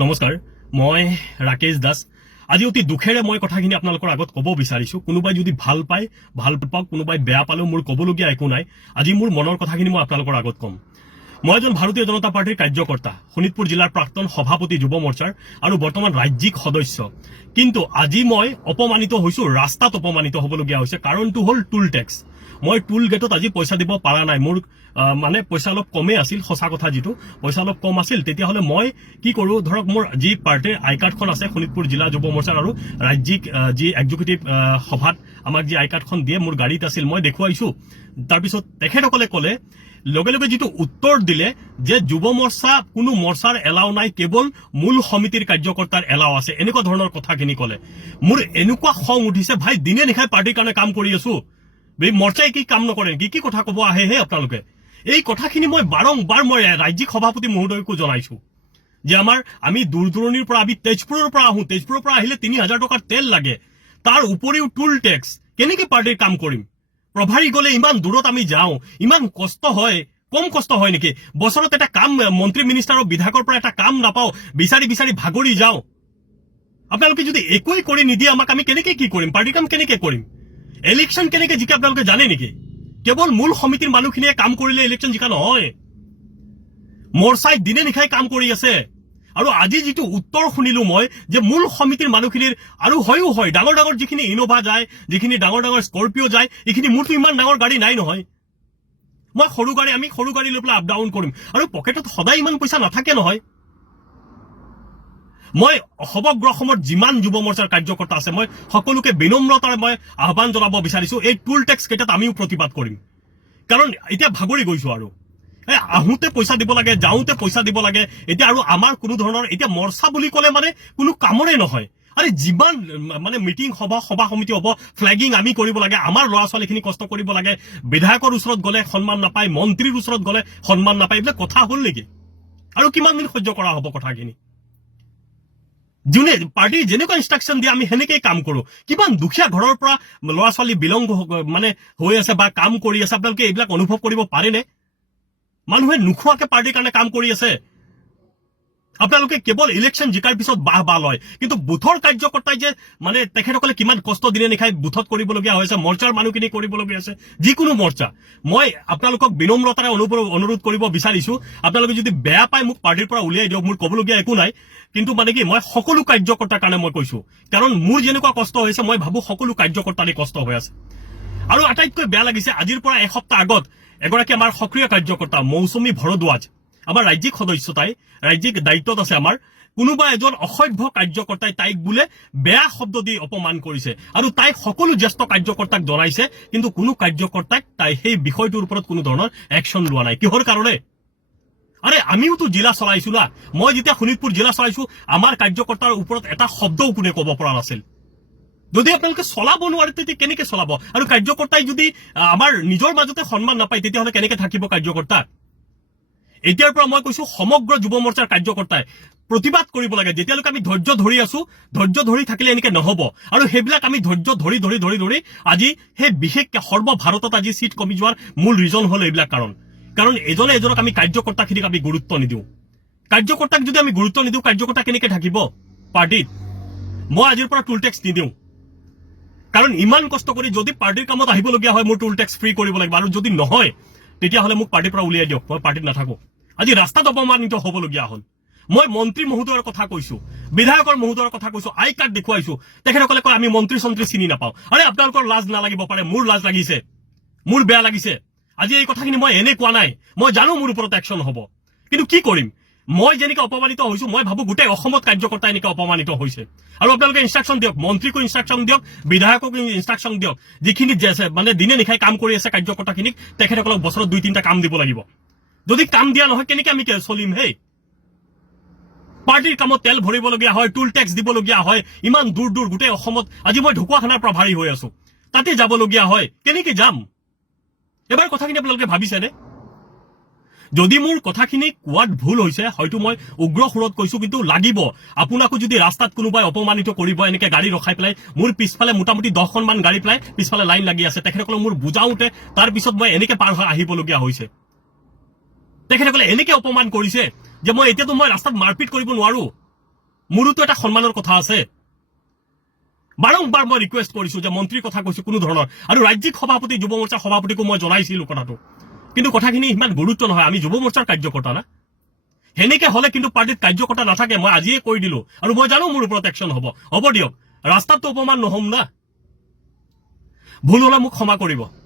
নমস্কাৰ, মই ৰাকেশ দাস। আজি অতি দুখেৰে মই কথাখিনি আপোনালোকৰ আগত ক'ব বিচাৰিছো। কোনোবাই যদি ভাল পায় ভাল পাওক, কোনোবাই বেয়া পালেও মোৰ ক'বলগীয়া একো নাই। আজি মোৰ মনৰ কথাখিনি মই আপোনালোকৰ আগত ক'ম। মই এজন ভাৰতীয় জনতা পাৰ্টিৰ কাৰ্যকৰ্তা, শোণিতপুৰ জিলাৰ প্ৰাক্তন সভাপতি যুৱ মৰ্চাৰ আৰু বৰ্তমান ৰাজ্যিক সদস্য। কিন্তু আজি মই অপমানিত হৈছো, ৰাস্তাত অপমানিত হ'বলগীয়া হৈছে। কাৰণটো হ'ল টুল টেক্স। মই টুল গেটত আজি পইচা দিব পৰা নাই। মোৰ মানে পইচা অলপ কমেই আছিল, সঁচা কথা যিটো পইচা অলপ কম আছিল। তেতিয়াহ'লে মই কি কৰোঁ, ধৰক মোৰ যি পাৰ্টিৰ আই কাৰ্ডখন আছে শোণিতপুৰ জিলা যুৱ মৰ্চাৰ আৰু ৰাজ্যিক যি এক্সিকিউটিভ সভাত আমাক যি আই কাৰ্ডখন দিয়ে মোৰ গাড়ীত আছিল, মই দেখুৱাইছো। তাৰপিছত তেখেতসকলে ক'লে, লগে লগে যিটো উত্তৰ দিলে যে যুৱ মৰ্চা কোনো মৰ্চাৰ এলাও নাই, কেৱল মূল সমিতিৰ কাৰ্যকৰ্তাৰ এলাও আছে, এনেকুৱা ধৰণৰ কথাখিনি ক'লে। মোৰ এনেকুৱা খং উঠিছে, ভাই দিনে নিশাই পাৰ্টিৰ কাৰণে কাম কৰি আছো, মৰ্চাই কি কাম নকৰে নেকি? কি কথা ক'ব আহে হে আপোনালোকে? এই কথাখিনি মই বাৰম্বাৰ মই ৰাজ্যিক সভাপতি মহোদয়কো জনাইছো যে আমি দূৰ দূৰণিৰ পৰা, আমি তেজপুৰৰ পৰা আহোঁ, তেজপুৰৰ পৰা আহিলে ৩,০০০ টকাৰ তেল লাগে, তাৰ উপৰিও টুল টেক্স, কেনেকে পাৰ্টিৰ কাম কৰিম? প্ৰভাৰী গ'লে ইমান দূৰত আমি যাওঁ, ইমান কষ্ট হয়, কম কষ্ট হয় নেকি? বছৰত এটা কাম মন্ত্ৰী মিনিষ্টাৰ বিধায়কৰ পৰা এটা কাম নাপাওঁ, বিচাৰি বিচাৰি ভাগৰি যাওঁ। আপোনালোকে যদি একোৱেই কৰি নিদিয়ে আমাক, আমি কেনেকে কি কৰিম? পাৰ্টিৰ কাম কেনেকে কৰিম? ইলেকশ্যন কেনেকে জিকে আপোনালোকে জানে নেকি? কেৱল মূল সমিতিৰ মানুহখিনিয়ে কাম কৰিলে ইলেকশ্যন জিকা নহয়। মৰ্চাই দিনে নিশাই কাম কৰি আছে। আৰু আজি যিটো উত্তৰ শুনিলো মই, যে মূল সমিতিৰ মানুহখিনিৰ আৰু হয়ো হয়, ডাঙৰ ডাঙৰ যিখিনি ইনোভা যায়, যিখিনি ডাঙৰ ডাঙৰ স্কৰপিঅ যায়, এইখিনি মোৰতো ইমান ডাঙৰ গাড়ী নাই নহয়। মই আমি সৰু গাড়ী লৈ পেলাই আপ ডাউন কৰিম, আৰু পকেটত সদায় ইমান পইচা নাথাকে নহয়। মই সমগ্ৰ অসমত যিমান যুৱ মৰ্চাৰ কাৰ্যকৰ্তা আছে, মই সকলোকে বিনম্ৰতাৰে মই আহ্বান জনাব বিচাৰিছো, এই টুল টেক্স কেইটাত আমিও প্ৰতিবাদ কৰিম। কাৰণ এতিয়া ভাগৰি গৈছো, আৰু আহোঁতে পইচা দিব লাগে, যাওঁতে পইচা দিব লাগে। এতিয়া আৰু আমাৰ কোনো ধৰণৰ এতিয়া মৰ্চা বুলি ক'লে মানে কোনো কামৰে নহয়। আৰে যিমান মানে মিটিং সভা সমিতি হ'ব, ফ্লেগিং আমি কৰিব লাগে, আমাৰ ল'ৰা ছোৱালীখিনি কষ্ট কৰিব লাগে, বিধায়কৰ ওচৰত গ'লে সন্মান নাপায়, মন্ত্ৰীৰ ওচৰত গ'লে সন্মান নাপায়, এইবিলাক কথা হ'ল নেকি? আৰু কিমান দিন সহ্য কৰা হ'ব কথাখিনি? যোনে পাৰ্টি যেনেকুৱা ইনষ্ট্ৰাকশ্যন দিয়ে আমি সেনেকেই কাম কৰো। কিমান দুখীয়া ঘৰৰ পৰা ল'ৰা ছোৱালী বিলং মানে হৈ আছে বা কাম কৰি আছে, আপোনালোকে এইবিলাক অনুভৱ কৰিব পাৰেনে? মানুহে নোখোৱাকে পাৰ্টিৰ কাৰণে কাম কৰি আছে। আপোনালোকে কেৱল ইলেকশ্যন জিকাৰ পিছত বাহ লয়, কিন্তু বুথৰ কাৰ্যকৰ্তাই যে মানে তেখেতসকলে কিমান কষ্ট দিনে নিশাই বুথত কৰিবলগীয়া হৈছে, মৰ্চাৰ মানুহখিনি কৰিবলগীয়া আছে, যিকোনো মৰ্চা। মই আপোনালোকক বিনম্ৰতাৰে অনুৰোধ কৰিব বিচাৰিছো, আপোনালোকে যদি বেয়া পায় মোক পাৰ্টিৰ পৰা উলিয়াই দিয়ক, মোৰ ক'বলগীয়া একো নাই। কিন্তু মানে কি, মই সকলো কাৰ্যকৰ্তাৰ কাৰণে মই কৈছো, কাৰণ মোৰ যেনেকুৱা কষ্ট হৈছে মই ভাবো সকলো কাৰ্যকৰ্তাৰে কষ্ট হৈ আছে। আৰু আটাইতকৈ বেয়া লাগিছে, আজিৰ পৰা এসপ্তাহ আগত এগৰাকী আমাৰ সক্ৰিয় কাৰ্যকৰ্তা মৌচুমী ভৰদ্বাজ, আমাৰ ৰাজ্যিক সদস্য, তাই ৰাজ্যিক দায়িত্বত আছে আমাৰ, কোনোবা এজন অসভ্য কাৰ্যকৰ্তাই তাইক বোলে বেয়া শব্দ দি অপমান কৰিছে, আৰু তাই সকলো জ্যেষ্ঠ কাৰ্যকৰ্তাক জনাইছে, কিন্তু কোনো কাৰ্যকৰ্তাক তাই সেই বিষয়টোৰ ওপৰত কোনো ধৰণৰ একশ্যন লোৱা নাই। কিহৰ কাৰণে? আৰে আমিওতো জিলা চলাইছো না। মই যেতিয়া শোণিতপুৰ জিলা চলাইছো, আমাৰ কাৰ্যকৰ্তাৰ ওপৰত এটা শব্দও কোনে ক'ব পৰা নাছিল। যদি আপোনালোকে চলাব নোৱাৰে তেতিয়া কেনেকে চলাব? আৰু কাৰ্যকৰ্তাই যদি আমাৰ নিজৰ মাজতে সন্মান নাপায়, তেতিয়াহ'লে কেনেকে থাকিব কাৰ্যকৰ্তা? এতিয়াৰ পৰা মই কৈছো, সমগ্ৰ যুৱ মৰ্চাৰ কাৰ্যকৰ্তাই প্ৰতিবাদ কৰিব লাগে। যেতিয়ালৈকে আমি ধৈৰ্য ধৰি আছো, ধৈৰ্য ধৰি থাকিলে এনেকে নহ'ব। আৰু সেইবিলাক আমি ধৈৰ্য ধৰি ধৰি ধৰি ধৰি আজি সেই বিশেষকে সৰ্বভাৰতত আজি চিট কমি যোৱাৰ মূল ৰিজন হ'ল এইবিলাক কাৰণ এজনে এজনক আমি কাৰ্যকৰ্তাখিনিক আমি গুৰুত্ব নিদিওঁ। কাৰ্যকৰ্তাক যদি আমি গুৰুত্ব নিদিওঁ, কাৰ্যকৰ্তা কেনেকে থাকিব পাৰ্টিত? মই আজিৰ পৰা টুল টেক্স নিদিওঁ, কাৰণ ইমান কষ্ট কৰি যদি পাৰ্টিৰ কামত আহিবলগীয়া হয়, মোৰ টুল টেক্স ফ্ৰী কৰিব লাগিব। আৰু যদি নহয়, তেতিয়াহ'লে মোক পাৰ্টিৰ পৰা উলিয়াই দিয়ক, মই পাৰ্টিত নাথাকো। আজি ৰাস্তাত অপমানিত হ'বলগীয়া হ'ল। মই মন্ত্ৰী মহোদয়ৰ কথা কৈছো, বিধায়কৰ মহোদয়ৰ কথা কৈছো, আই কাৰ্ড দেখুৱাইছো, তেখেতসকলে কয় আমি মন্ত্ৰী চন্ত্ৰী চিনি নাপাওঁ। আৰে আপোনালোকৰ লাজ নালাগিব পাৰে, মোৰ লাজ লাগিছে, মোৰ বেয়া লাগিছে। আজি এই কথাখিনি মই এনে কোৱা নাই, মই জানো মোৰ ওপৰত একশ্যন হ'ব, কিন্তু কি কৰিম? মই যেনেকে অপমানিত হৈছো, মই ভাবো গোটেই অসমত কাৰ্যকৰ্তা এনেকে অপমানিত হৈছে। আৰু আপোনালোকে ইনষ্ট্ৰাকশ্যন দিয়ক, মন্ত্ৰীকো ইনষ্ট্ৰাকশ্যন দিয়ক, বিধায়কক ইনষ্ট্ৰাকশ্যন দিয়ক, যিখিনি মানে দিনে নিশাই কাম কৰি আছে কাৰ্যকৰ্তাখিনিক, তেখেতসকলক বছৰত 2-3টা কাম দিব লাগিব। যদি কাম দিয়া নহয়, কেনেকে আমি চলিম? হেই, পাৰ্টিৰ কামত তেল ভৰিবলগীয়া হয়, টুল টেক্স দিবলগীয়া হয়, ইমান দূৰ দূৰ গোটেই অসমত। আজি মই ঢকুৱাখানাৰ পৰা ভাৰী হৈ আছো, তাতে যাবলগীয়া হয়, কেনেকে যাম? এবাৰ কথাখিনি আপোনালোকে ভাবিছেনে? যদি মোৰ কথাখিনি কোৱাত ভুল হৈছে, হয়তো মই উগ্ৰ সুৰত কৈছো, কিন্তু লাগিব। আপোনাকো যদি ৰাস্তাত কোনোবাই অপমানিত কৰিব, এনেকে গাড়ী ৰখাই পেলাই, মোৰ পিছফালে মোটামুটি 10খনমান গাড়ী পেলাই পিছফালে লাইন লাগি আছে, তেখেতসকলক মোৰ বুজাওঁতে তাৰ পিছত মই এনেকে পাৰ হৈ আহিবলগীয়া হৈছে। তেখেতসকলে এনেকে অপমান কৰিছে যে মই এতিয়াতো ৰাস্তাত মাৰপিট কৰিব নোৱাৰো। মোৰোতো এটা সন্মানৰ কথা আছে বাৰম্বাৰ মই ৰিকুৱেষ্ট কৰিছো যে মন্ত্ৰীৰ কথা কৈছো কোনো ধৰণৰ আৰু ৰাজ্যিক সভাপতি যুৱ মৰ্চাৰ সভাপতিকো মই জনাইছিলো কথাটো কিন্তু কথাখিনি ইমান গুৰুত্ব নহয় আমি যুৱ মৰ্চাৰ কাৰ্যকৰ্তা না হেনেকে হলে কিন্তু পাৰ্টিত কাৰ্যকৰ্তা নাথাকে মই আজিয়ে কৈ দিলো আৰু মই জানো মোৰ ওপৰত একশ্যন হ'ব দিয়ক ৰাস্তাততো অপমান নহম না ভুল হলে মোক ক্ষমা কৰিব